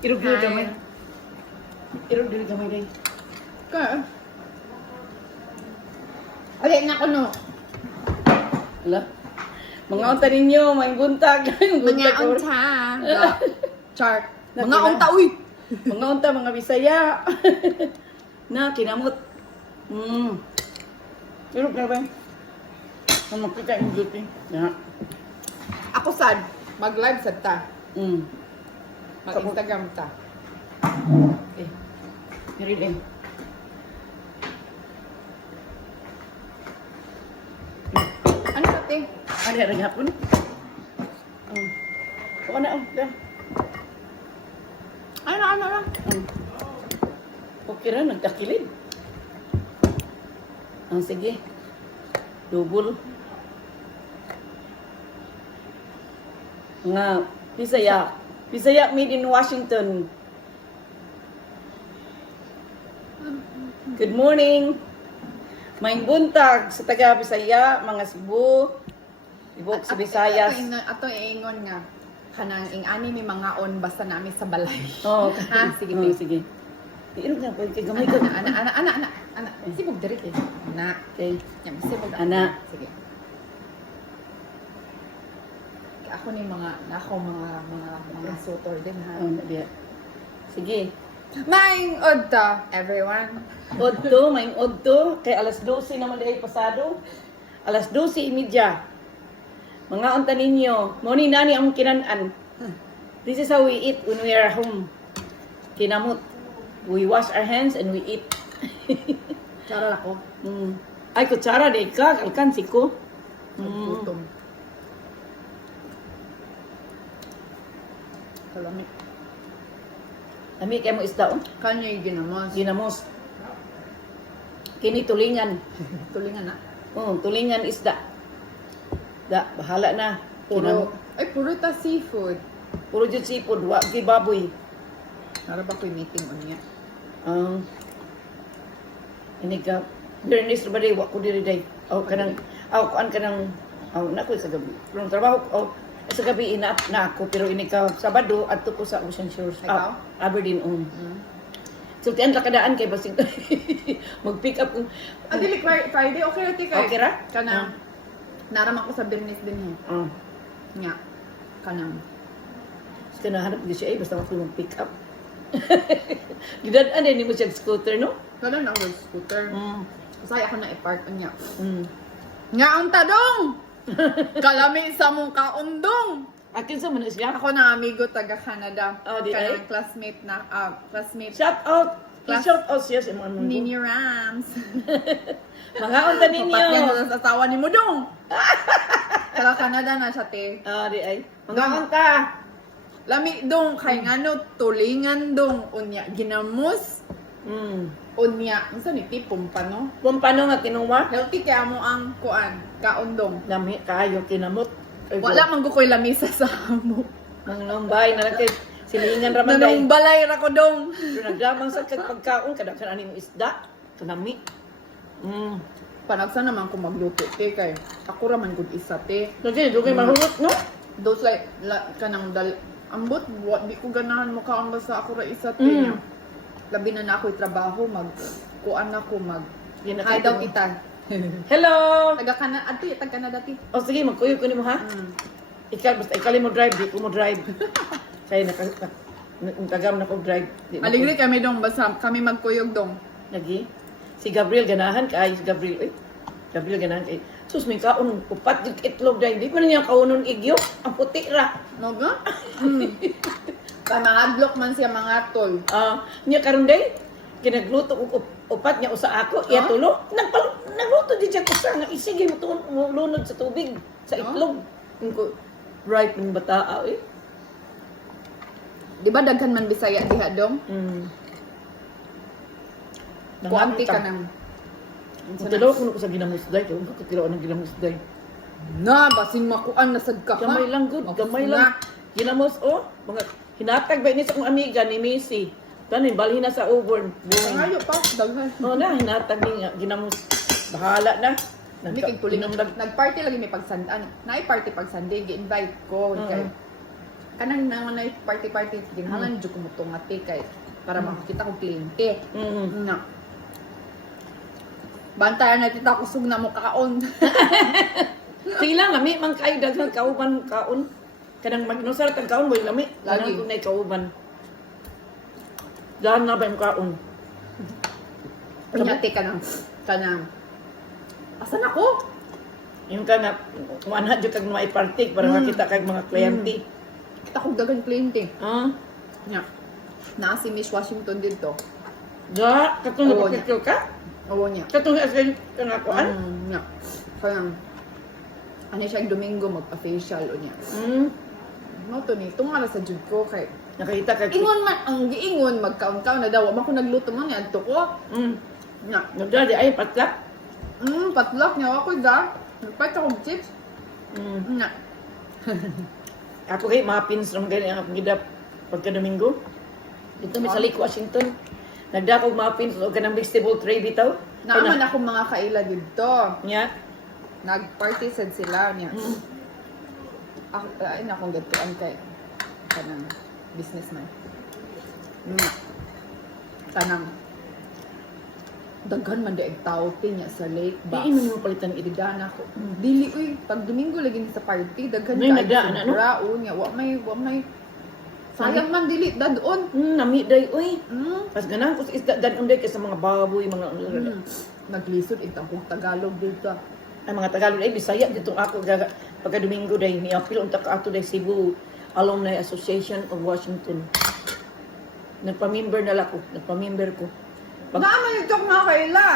Irog dili gamay. Irog dili gamay day. Ka. Ay, nako no. Ala. Mga unta ninyo, may buntag. Mga unta. Char. Mga unta, uy. Mga unta, mga Bisaya. Na, kinamot. Irog na ba? Ano makita yung duty? Ya. Ako sad, mag-live sad ta. Mm. Mag-Instagram ta. Okay. Here it is. Ano sa te? Ada ring hapon. Kung ano ang Ano? okay na, nagkakilid. Sige. Double. Nga, Bisaya. Bisaya made in Washington. Good morning. Maing buntag sa taga Bisaya, mga Cebu. Ibok sa Visayas. Ato ingon nga kanang ing-ani mi mga on basta nami sa balay. Oh, Ah, sige, oh, babe. sige. Iyon nga, pwede kay gamay ka. Ana. Sibog diri kay. Ana. Okay. Yan, sibog. Ana. Sige. Ako ni mga sutor din ha. Oh, diya. Sige. Maing odta, everyone. Odto, maing odto. Kay alas 12 naman dahil pasado. Alas 12:30. Mga unta ninyo. Muni nani ang kinanan. This is how we eat when we are home. Kinamot. We wash our hands and we eat. Chara ako. Ay, kutsara de ka. Alkansi ko. Gutom. Kalamit. Ami kay mo isda. Kanya yung ginamos. Ginamos. Kini tulingan. Tulingan na. Tulingan isda. Da, bahala na. Puro ta seafood. Puro jud seafood, wa gi baboy. Nara ba ko'y meeting on niya? Ini ka, Bernice ba day, wa ko diri day. Kuan kanang, na ko sa gabi. Pero trabaho, sa gabi ina na ako, pero ini ka, Sabado, adto ko sa Ocean Shores. Ikaw? Aberdeen, So, tiyan ra kadaan kay basing mag-pick up. Dili Friday, okay ra ti kay. Okay ra? Kanang, naram ako sa Bernice din eh. Nga. Kanang. So, nahanap di siya, basta ako mag-pick up. Gidadaan din mo siya scooter, no? Kanang na ako scooter. Kasi ako na i-park niya. Nga ang tadong! Kalami sa mong kaundong! Akin sa man siya. Ako na amigo taga Canada. Di ay? Kanang classmate na, classmate. Shout out! Shout out siya sa mga mundo. Nini Rams. Mga unta ninyo. Papat niya sa asawa ni Mudong. Kala Canada na siya, te. Di ay. Mga unta. Lami dong, kay ngano, tulingan dong, unya, ginamos, unya, unsa ni tipong pano? Kung paano nga kinuha? Healthy kaya mo ang kuan, kaundong. Lami kayo kinamot. Wala man ko ko'y lamisa sa amo. Ang lambay na lang kay silingan raman day. Nanong balay ra ko dong. Pero nagdamang sa pagkaon kada kanani mo isda. Kanami. Panagsa naman ko magluto, te, kay ako raman gud isa, te. Dugay mahurot, no? Those like, kanang ambot, di ko ganahan mo kaon basta ako ra isa, te. Niya. Labi na ako'y trabaho, kuan ako, hideout kita. Hello! Taga Canada, ti. Sige, magkuyog ko nimo ha. Basta ikaw mo drive, di ko mo drive. Kaya tagam na ko drive. Aligri kami dong, basta kami magkuyog dong. Lagi. Si Gabriel ganahan kay si Gabriel. Gabriel ganahan kay. Sus may kaon upat jud itlog dai. Di pa niya kaunon igyo. Ang puti ra. No ga? Kay mga adlok man siya mga tol. Niya karon dai kinagluto og upat niya usa ako iya tulo. Nagluto di siya kusa nga isige mo lunod sa tubig sa itlog. Ko right ng bataa eh. Di ba daghan man Bisaya diha dong? Kuanti ka nang. Talo ko sa ginamusday ko kakilao ng ginamusday. Na basin makuan na sad ka. Gamay lang good, gamay lang. Ginamos mga hinatag ba ni sa akong amiga ni Missy. Tanin balhin na sa over. Ngayo pa daghan. Na hinatag ni ginamos. Bahala na. Nagparty lagi may pagsandaan. Naay party pag Sunday gi-invite ko kay kanang naman na party-party, ginhalan dyan ko mo tungati kay para makakita ko kliyente. Mm. Nga. Bantayan na kita kusog na mo kaon. Sila lami man kayo daghang kauban kaon. Kanang magnusar kang kaon boy lami. Lagi. Lagi kun nay kauban. Dahan na ba yung kaon? Kunyati ka ng, asan ako? Yung ka na, wala dyan kag mga party para makita kag mga kliyente. Kita ko dagang kliyente. Ah? Nga. Naa si Miss Washington dito. Da, katong Oo, napapicture ka? Oo niya. Katong asal ka nga kuan? Nga. Kaya, ano siya, Domingo magpa-facial o niya. No, to ni, tumara sa jud ko kay, Nakita kag... ingon man, ang giingon, magkaon-kaon na daw. Wama ko nagluto man, niya, ko. Nga. Nagdadi ay patlak. Patlak niya, ako da. Nagpait akong chips. Nga. Ako kay muffins ram gani ang akong gidap pagka Domingo. Dito mi sa Lake Washington. Nagdakog muffins o kanang vegetable tray bitaw. Naaman akong mga kaila dito. Nya. Nag-party sad sila niya. Ako, ay na akong gatuan kay kanang businessman. Kanang daghan man daig tao niya sa lake ba. Di mo palitan ito. Idigan ako. Dili uy, pag Domingo lagi sa party, daghan May kayo nadaan, ano? sobra, o niya. Wa may sayang man dili dadon. Nami day oy. Mm. Pas ganang ko sa isda dan unday kay sa mga baboy mga Naglisod itang kung Tagalog dito. ang mga Tagalog ay Bisaya dito ako pagka Domingo day ni apil unta ka ato day Cebu Alumni Association of Washington. Nagpa-member na lako, nagpa-member ko. Naaman ito mga kaila.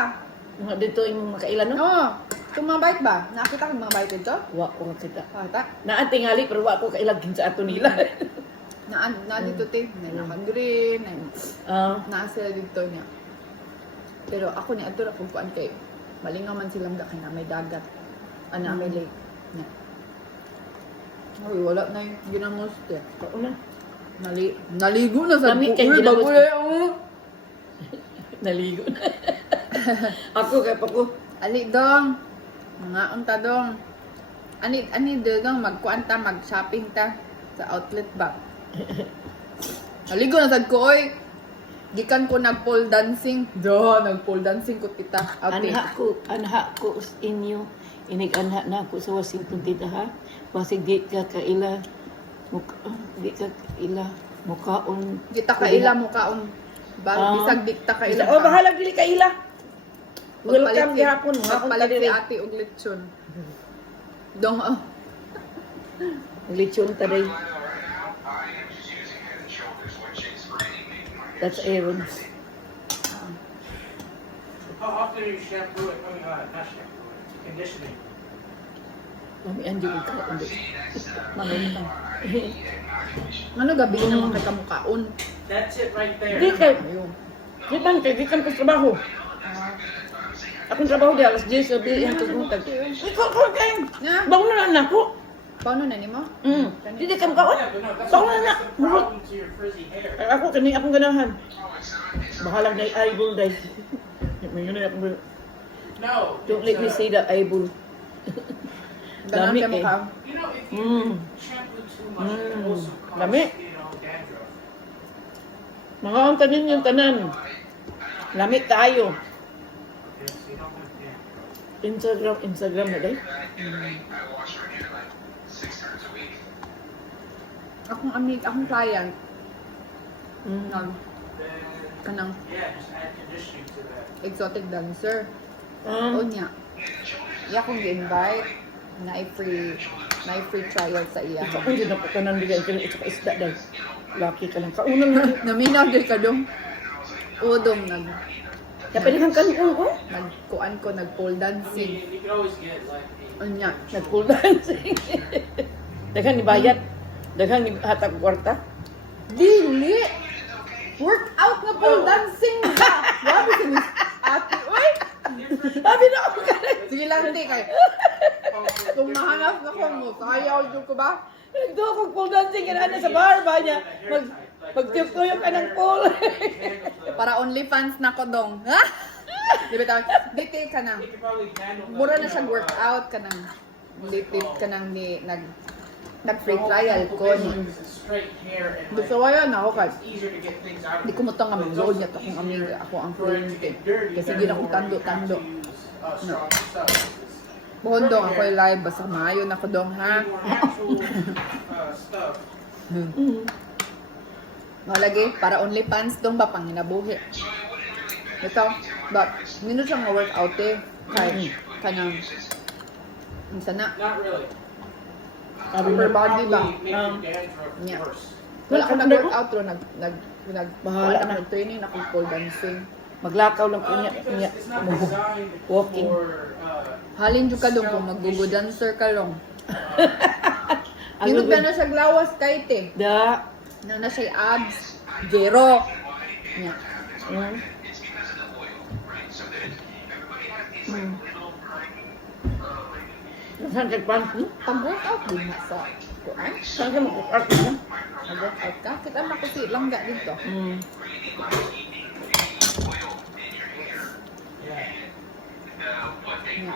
Mga dito yung mga kailan no? Oo. Itong mga bike ba? Nakita ko yung mga bike dito? Wa ko kita. Kata? Naan tingali pero wa ko kailagin sa ato nila. Na dito te. Na naka-green. Ah, Na sila dito niya. Pero ako niya, ito na kung kuan kay malingaw man silang da kay na may dagat. Na may lake. Niya. Ay, wala na yung ginamos te. kauna. Naligo na sa Lamig kay Uy, ginamos. bago na yung Naligo na. Ako kay pa ko. Ali dong. Mga unta dong. Ani dong magkuan ta, mag-shopping ta sa outlet ba. Naligo na sad ko oy. Gikan ko nag-pole dancing. Nag-pole dancing ko tita. Okay. Anha ko sa inyo. Inig-anha na ako sa Washington tita ha. Basig di ka kaila. Di ka kaila. Mukaon. Kita ka ila mo kaon. Bisag di ta ka ila. Oh, bahala dili kaila. Welcome Pagpalit gihapon mga akong pagpalit si kadiri. ate og lechon. Dong Lechon taday. That's Aaron. How often do you shampoo it? Not shampoo, conditioning. Mami andi ko ka undi. Mangon na. Ano gabi naman kay kamukaon. That's it right there. Di kay Ayun. di man kay di kan ko trabaho. Akong trabaho di alas 10 sabi ang tugtag. Ikaw ko kay. Na, Bangon na lang ako. paano na nimo? Di ka makaon. Yeah, but no, that's Bangon na na. a problem to your frizzy hair. Ay, ako kani akong ganahan. Bahalang na eyeball day. May yun na akong No. don't let me say that eyeball. Ganun Lami kay mo eh. ka. You know, if you shampoo too much, it Mm. also Lami. causes, dandruff. Mga ang tanin yung tanan. Lamit tayo. Okay, so you don't want dandruff. Instagram na day. Akong client, Mm. nag Then, kanang yeah, just add conditioning to that. exotic dancer. Ah, O niya. Iya akong gi-invite na free trial sa iya. ikaw kung na tanan bigay ka ito ka isda day. Lucky ka lang. Kaunang na. Naminaw din ka dong. Udong Kaya pwede kang kanon ko. nagkuan ko nag-pole I dancing. mean, you can always get like O niya. Nag-pool dancing. Daghang ni bayad. Daghang ni hatag kwarta. Dili! Workout na pole dancing ka! Grabe si Miss Ate. Uy! Sabi na ako ka. Sige lang, di kay. Kung mahanap na ko mo, sayaw dyan ko ba? Nagdo kong pool dancing yan na sa bar ba niya. Magtiyok-tuyok ka ng pool. Para only fans na ko dong. Ha? Di ba tawag? Dito ka na. you can probably handle Mura na siya workout ka nang lipid ka nang ni nag nag-free The whole trial chemical ko ni. business is straight hair and Gusto like, ko yan ako kay. it's easier to get things out of Di it. ko mo tanga But it's mag-load also niya to kung easier ako ang for it to client get eh. dirty, Kasi therefore di na ko you have tando-tando. to use, strong substances. Buhondong ako live, basta maayo na ko dong ha. The more natural stuff. Malagi, para only fans dong ba pang hinabuhi. Ito, but hindi na siya ma-workout eh. Kaya, kanang, minsan na, Not really. upper body ba? Probably make your dandruff yeah. worse. Wala ako Wala ka nag-workout ro, Bahala na. nag-training na kung pole dancing. Maglakaw lang ko niya. Because it's not Mo- designed walking. for Halin dyo ka dong kung mag-gugu dancer ka long. Ang Yung good- na siya glawas kahit eh. Da. Na siya abs, zero. Yeah. Mm. Saan ka pa? Pag-workout din na sa kuan. Saan ka mag-art mo? Mag-workout ka. Kita na ko si langga dito. Mm. yeah. Yeah.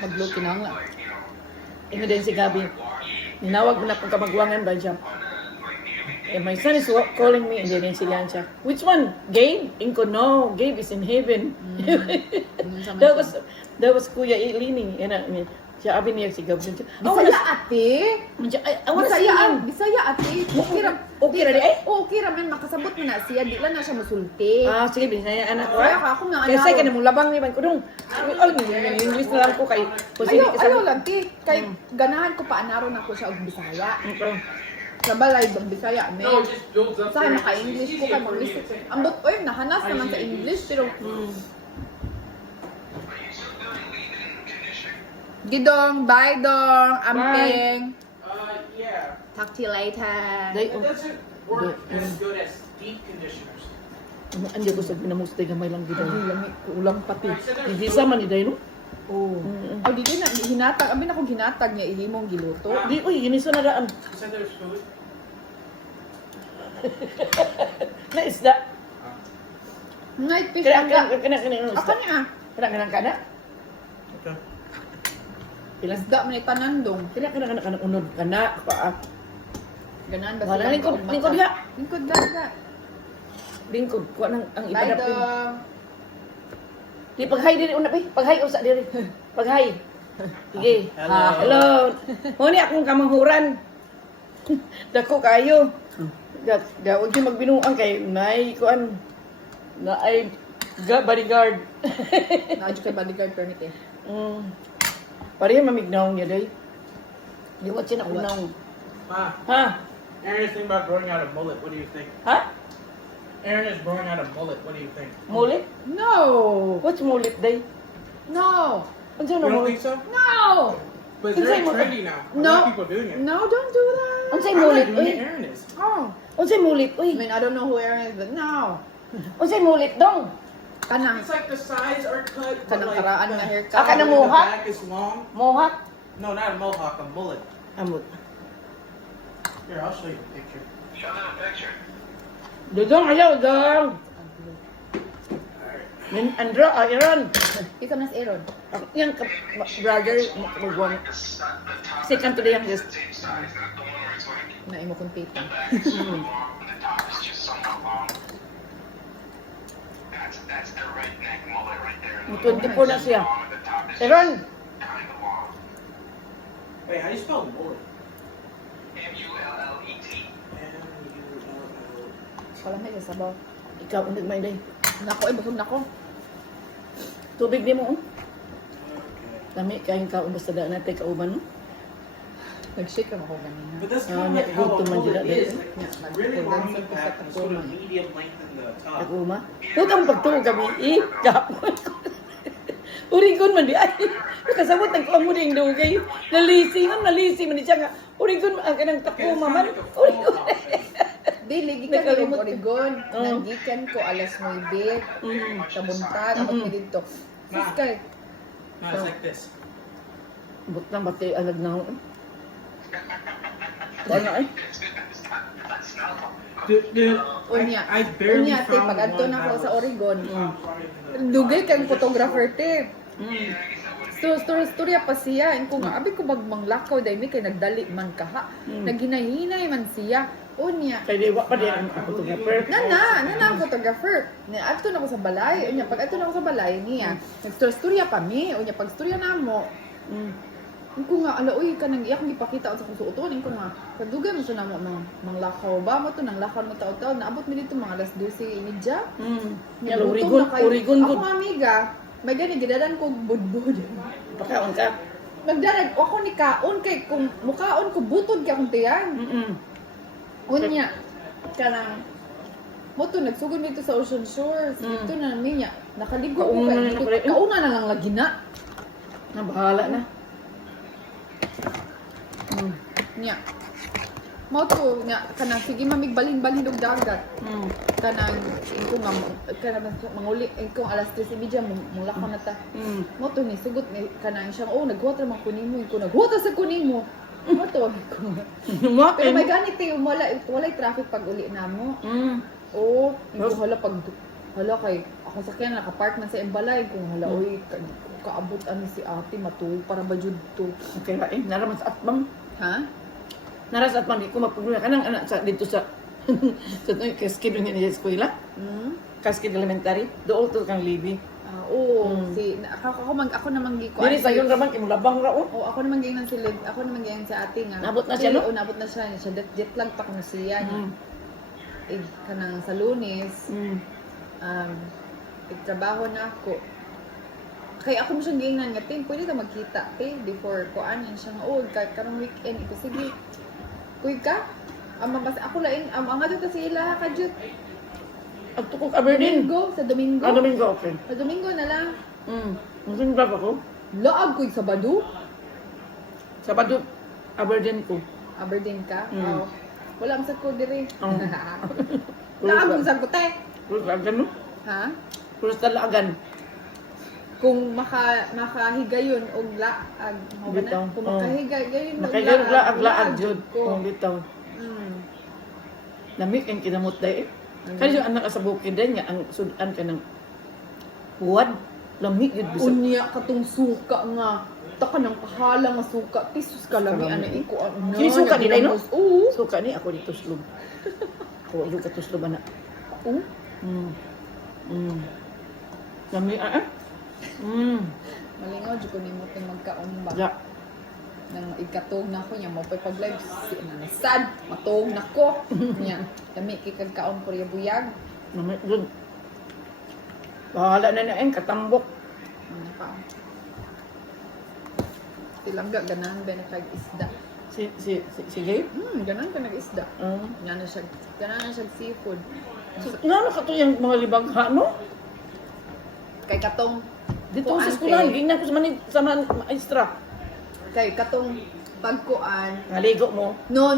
Mag-looky na nga. Ino din si Gabi. Ninawag mo na kung kamagwangan ba siya. Eh, my son is calling me and then sila siya. Which one? Gabe? Inko, no. Gabe is in heaven. that was Kuya Ilini. Siya abi niya si Gabi. Bisaya ate. I wanna see Bisaya, him. Bisaya ate. Okay ra. Okay ra di ay? Okay ra man makasabot mo na siya. Di lang na siya musulti. Ah, sige, binaya anak ko. Kaya ka ako na Kasi anaw. ka na mong labang ni man ko dong. All English na lang ko kay. Kasi Ayaw, ayaw lang ti. Kay ganahan ko pa anaro na ko siya og Bisaya. Sa balay bang Bisaya me. No, it just builds up Sa there. maka-English It's ko kay easier for me mag-listen. to- Ambot oy nahanas naman sa English pero Gidong, bye dong, amping. Yeah. Talk to you later. Day, It doesn't work as good as deep conditioners. Andiyan ko sa pinamustay gamay lang Ay, gid. lamig ko ulang pati. Like, so there's Hindi sama ni Day no? Oh. Oh, di na hinatag, abi na kong hinatag niya ihimong giluto. Di uy, giniso na daan. You said there's food? Na isda. Night fish Kaya lang. kana Ako niya. kana. Okay. Ilan? Isda man ay tanandong. Kana unod kana pa. Ganan ba Wala, sila? lingkod ha. Lingkod daga. Lingkod ko ang Bye ipadapin. dong. Di paghay diri una pi, paghay usa diri. Paghay. Sige. Hello. Hello. Mo ni akong kamanghuran. Dako kayo. Gawag yung magbinuang kay nay kuan na ay bodyguard. Naadyo kay bodyguard permit eh. Pareha mamignaw niya day. Di what siya nakunaw. Ma, Ha? Aaron is thinking about growing out a mullet. What do you think? Ha? Aaron is growing out a mullet. What do you think? Mulit? No. What's mulit day? No. Unsa You na don't mulit? think so? No. But it's very Insane mo- trendy now. A No. lot of people are doing it. No, don't do that. Unsay I'm mulit? not doing Uy. it. Aaron is. Oh. Unsay mulit? I Uy. mean, I don't know who Aaron is, but no. Unsay mulit dong? Kanang It's like the sides are cut, but kanang like karaan the, na haircut. Ah, kanang the mohawk? back is long. Mohawk? No, not a mohawk, a mullet. Amot. Here, I'll show you a picture. Dodong ayaw dong. Min Andro, Aaron. Ikaw na si Aaron. Yang brother magwang. Second to the youngest. Na imo kong tita. May 24 na siya. Aaron. Wait, how do you spell mullet? Wala may sabaw. Ikaw undig may day. Nako, ay busog nako. Tubig di mo. Dami kain ka basta da natay kauban no. Nag-shake ako ganina. But that's Ah, kind of like good how to a mullet manjila is. din. Like, Yeah, it's really like, long in for the back and sort of medium length in the top. Ako ma. Utang pagtuog kami. Kapon. Urigon man di ay. Kasabot ang kuang mo ding dugay. Nalisi man di siya nga. Urigon ang kanang takuma man. Urigon. Dili, gikan ko Nakalimot. Oregon. Oo. Nanggikan ko alas 9. Sa buntag, abot mi dito. Sus kay. No, it's like this. Butang bati alag na. Ano ay? Dude, Unya. I barely Unya, te, found pag adto one na that ko was sa Oregon. top part of the- Dugay kang photographer, te. Storya pa siya. Kung abi ko magmanglakaw dahil may kay nagdali man kaha. Naghinay-hinay man siya. Unya. Kaya di wa pa din ang photographer. Nana ang photographer. Ato na ko sa balay. Unya, pag ato na ko sa balay niya, nagstorya pa mi. Unya, pag storya na mo, ko nga, uy, kanang iyak ipakita sa kung suoton. Ko nga, kadugay mo siya na mo, manglakaw ba mo to, nang lakaw mo tao-tao. Naabot mo dito mga alas 12:30. Urigon Ako nga, amiga, may gani, gidadan ko budbud. Pakaon ka. Nagdarag, ako ni kaon kay, kung mukaon ko, butod ka kung tiyan. Unya, kanang, mo to, nagsugod dito sa Ocean Shores. Dito na namin niya, nakaligo ko Kauna kay na dito. pala. Kauna na lang lagi na. Bahala na. Nya. Mo to, nya, kanang, sige mamigbalin-balin og dagat. Kanang, ko nga, kanang, manguli, kung alas 3:30, mula ko na ta. Mo to, ni, sugot, ni, kanang siyang, naghuwat naman kunin mo. Ko, naghuwat sa kunin mo. Mo to, pero may ganit eh, walay traffic pag uli na mo. Oo, hala kay, ako sakyan nakapark man sa Embalay, kung hala, uy, kaabot ani si ate, matuog para ba jud to. Okay ra naraman sa atbang. Ha? Naras at man di ko mapugno kanang anak sa dito sa sa kaskid ni sa eskwela. Kaskid elementary, dool to kang libi. Oo, ako naman giko. Dili sa yon raman imulabang ra Oo, ako naman ginan si Lid, ako naman ginan sa ate nga. Nabot na siya, no? Oo, nabot na siya. Siya jet lag pa kuno siya. Kanang sa Lunes, trabaho na ako. Kaya ako mo siyang giingnan nga, Tin, pwede ka magkita, before kuan yan siya nga, karong weekend, ito, sige, kuy ka? Ako lain, ang dito sa ila, kajut. At tukok Aberdeen. Sa Domingo. Domingo, okay. Sa Domingo na lang. Musin ba ako? Laag ko'y Sabado. Sabado, Aberdeen ko. Aberdeen ka? Oo. Wala ang ko diri. Wala Laag ka. kong sagko, te. Pulos talagan, no? Ha? Pulos talagan. Kung makahigayon og laag, mo ba na? Bitaw. Kung makahigayon og Makailan laag, jud. ko. Kung bitaw. Mm. Lamig ang kinamot dahil. Kaya yung anak ka sa bukid din nga, ang sudan ka ng huwad. Lamig yun bisa. Unya katong suka nga. Taka ng pahala nga suka. Tisus ka lami ana iko ano. Sini suka ni Day, no? Oo. Suka ni ako dito slug. Ako yung katuslog anak. Oo. Lamig Malingaw jud ko nimo ting magkaon ba. Ya. Nang ikatog na ko niya mo pag live sad matog na ko niya. Dami kay kagkaon ko buyag. Lamig yun. Bahala na na yung katambok. Ano pa? Tilangga ganan ba na kag isda. Si Gabe? Ganan ka nag-isda. Yan na siya. Ganan na siya seafood. Nga ka to yung mga libagha, no? Kay katong Dito kuan, sa eskwelahan, te. gignan ko sa maestra. Kay katong pagkuan. Naligo mo. No.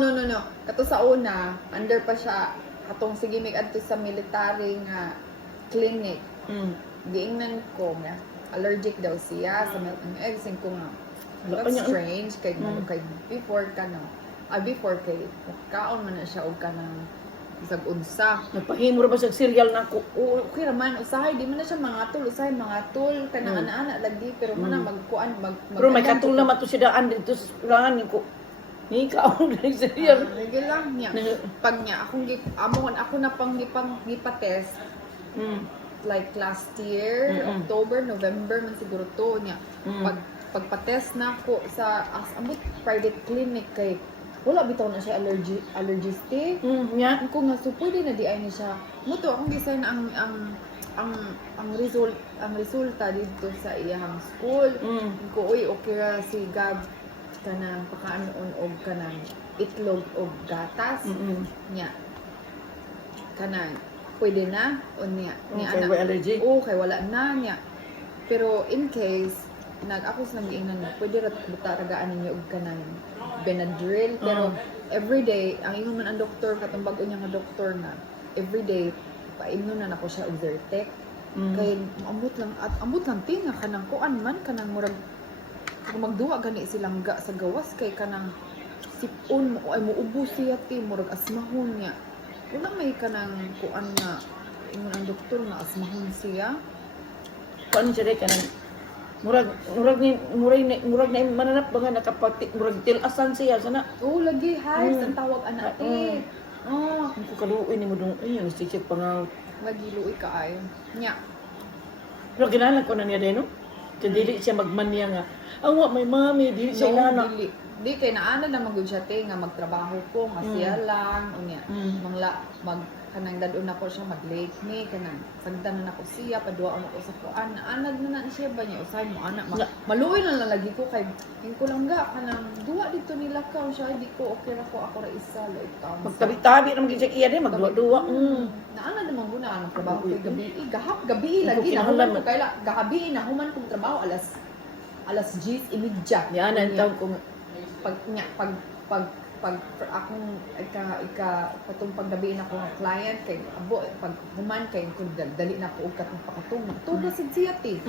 Kato sa una, under pa siya katong sige mig adto sa military nga clinic. Giingnan ko nga allergic daw siya sa milk and eggs and ko nga. That's strange kay kay before kay kaon man na siya og kanang isag unsa. Nagpahimo ra ba sa cereal na ko? Okay raman usahay di man na siya mga tul kanang ana-ana lagi pero man magkuan Pero may katul naman to siya daan dito sa eskwelahan ko. Ni kaon na cereal. Lagi lang niya. Pag niya ako na pang gipatest. Like last year, October, November man siguro to niya. Pagpa-test na ako sa ambot private clinic kay wala bitaw na siya allergist eh. Nya. Ko nga so pwede na di ay ni siya. Muto akong design ang resulta dito sa iyang school. Ko uy okay ra si Gab kanang pakaanoon og kanang itlog og gatas. Nya. Kanang pwede na o niya ni Okay, anak. may allergy? Oo, kay wala na niya. Pero in case ako sa nag-iingnan mo, pwede rataragaan ninyo og kanang Benadryl. Pero everyday, ang ingon man ang doktor, katong bago niya nga doktor na, everyday, paimnon na nako siya og Zyrtec. Kay ambot lang tinga kanang kuan man kanang murag kung magduwa gani silang sa gawas kay kanang sipon mo ay muubo siya ti murag asmahon niya. Wala may kanang kuan nga ingon ang doktor nga asmahon siya. Kuan siya rin ka ng murag na mananap ba nga nakapati, murag tilasan siya sana. Oh, lagi hives ang tawag anak eh. Oh, Ang kukaluoy ni mo dong ay ang sikip pa nga. lagi luoy ka ay. Nya. Pero ginahan ko na niya din no. Kaya dili siya magmanya nga. Ang wa may mami, dili siya No, inana. dili. Di kay naana na magud siya te nga magtrabaho ko, nga siya lang unya. Mangla kanang dadon ako siya mag-late me kanang pagdanon ako siya paduaon ako sa kuan. Naanad na siya ba niya usay mo ana maluoy na lang lagi ko kay hin ko lang ga kanang duwa dito nila ka siya di ko okay ra ko ako ra isa like Magtabi-tabi naman siya iya din magduwa-duwa. Naana naman guna ang trabaho ko gabi. Gabi lagi na kinahanglan human ko kay gabi na human kong trabaho alas 10:30. Yan ang tawag ko. Pag akong patong paggabiin ako ng client kay abo pag human kay kun dali na ko og katong pakatong tuga sid siya ti.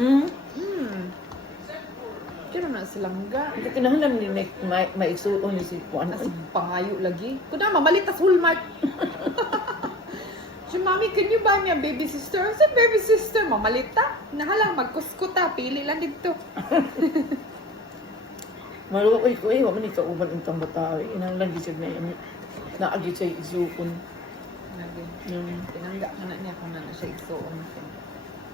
Kira na silang ga. Hindi kinahanglan ni maigsuon ni si Juan. As pangayo lagi. Kuna mamalit tas Hallmark. Si Mami, can you buy me a baby sister? Sa baby sister, mamalita. Nahalang magkuskuta, pili lang dito. Maluoy ko wa man ni kauban intang bata. Inanglan gisig na yan. Naagi siya igsuon. Tinangga ka na niya kung na siya igsuon.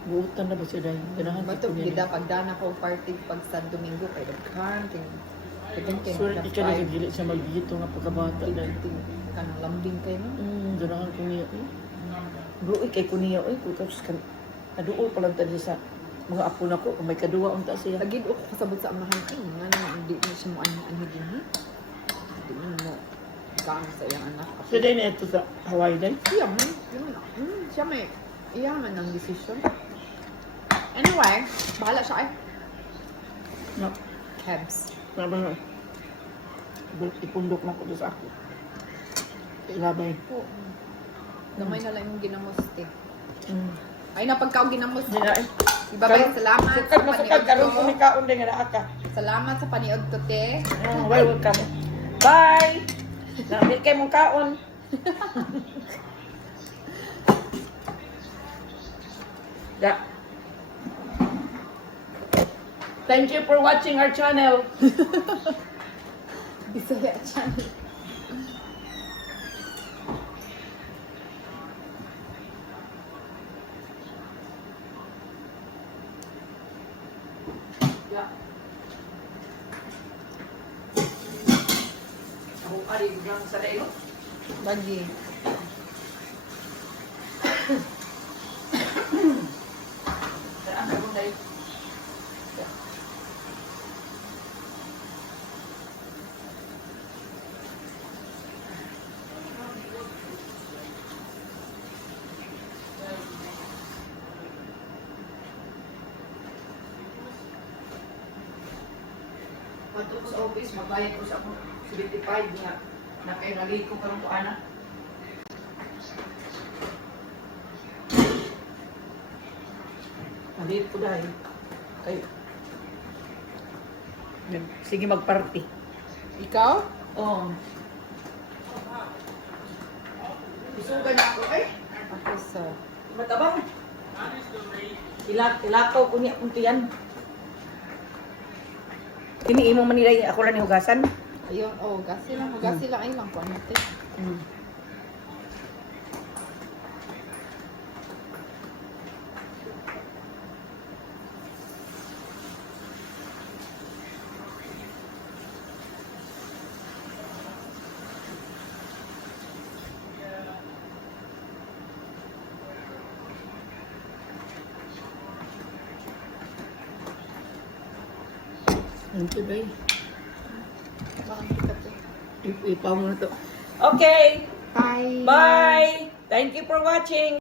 Buutan na ba siya dahil? Ganahan Bato, gida pagdana ko party pag sa Domingo kay Daghan. Kay Sulit ka na gili siya magigito nga pagkabata dahil. Kanang lambing kayo, no? Ganahan ko niya. Bro, kay ko niya. Kung tapos kan. Kaduol pa lang tayo sa mga apo na ko. Kung may kaduwa unta siya. Lagid ako kasabot sa amahan. Ay, nga naman, hindi mo siya mo anhigin, ha? Hindi mo gang sa iyang anak. So dahil na ito sa Hawaii dahil. Siya man. Siya may iyaman ng decision. Anyway, bahala siya eh. No. Kebs. Sabi nga. Ipundok na ko sa ako. Ilabay. Oo. Gamay na lang yung ginamoste. Mm. Ay, napagkaw ginamos. Hindi na eh. Ibabay, salamat sa Sukad mo sukad. Karoon ko paniod ni ko. kaon din nga na aka. Salamat sa paniod ko, te. Welcome. Bye! Namit kay mong kaon. Da. Thank you for watching our channel. Bisaya channel. Ya. Ako ari bilang sa dayo. Bagi. Saan ka mong dayo? Pagto ko sa office, magbayad ko sa akong 75 nga. Nakairali ko karong kuana. Malit ko dahil. Kayo. Sige mag-party. Ikaw? Oo. Isugan na ako. Ay! Ako sa... Matabang. Ilakaw ko niya kung tiyan. Kini imong manilay ako lang ni hugasan. Ayun, gasi lang. Gasi lang. Ay lang ko. Ano, te? Thank you, Bay. Bakang kita, te. Ipaw mo na to. Okay. Bye! Bye. Thank you for watching.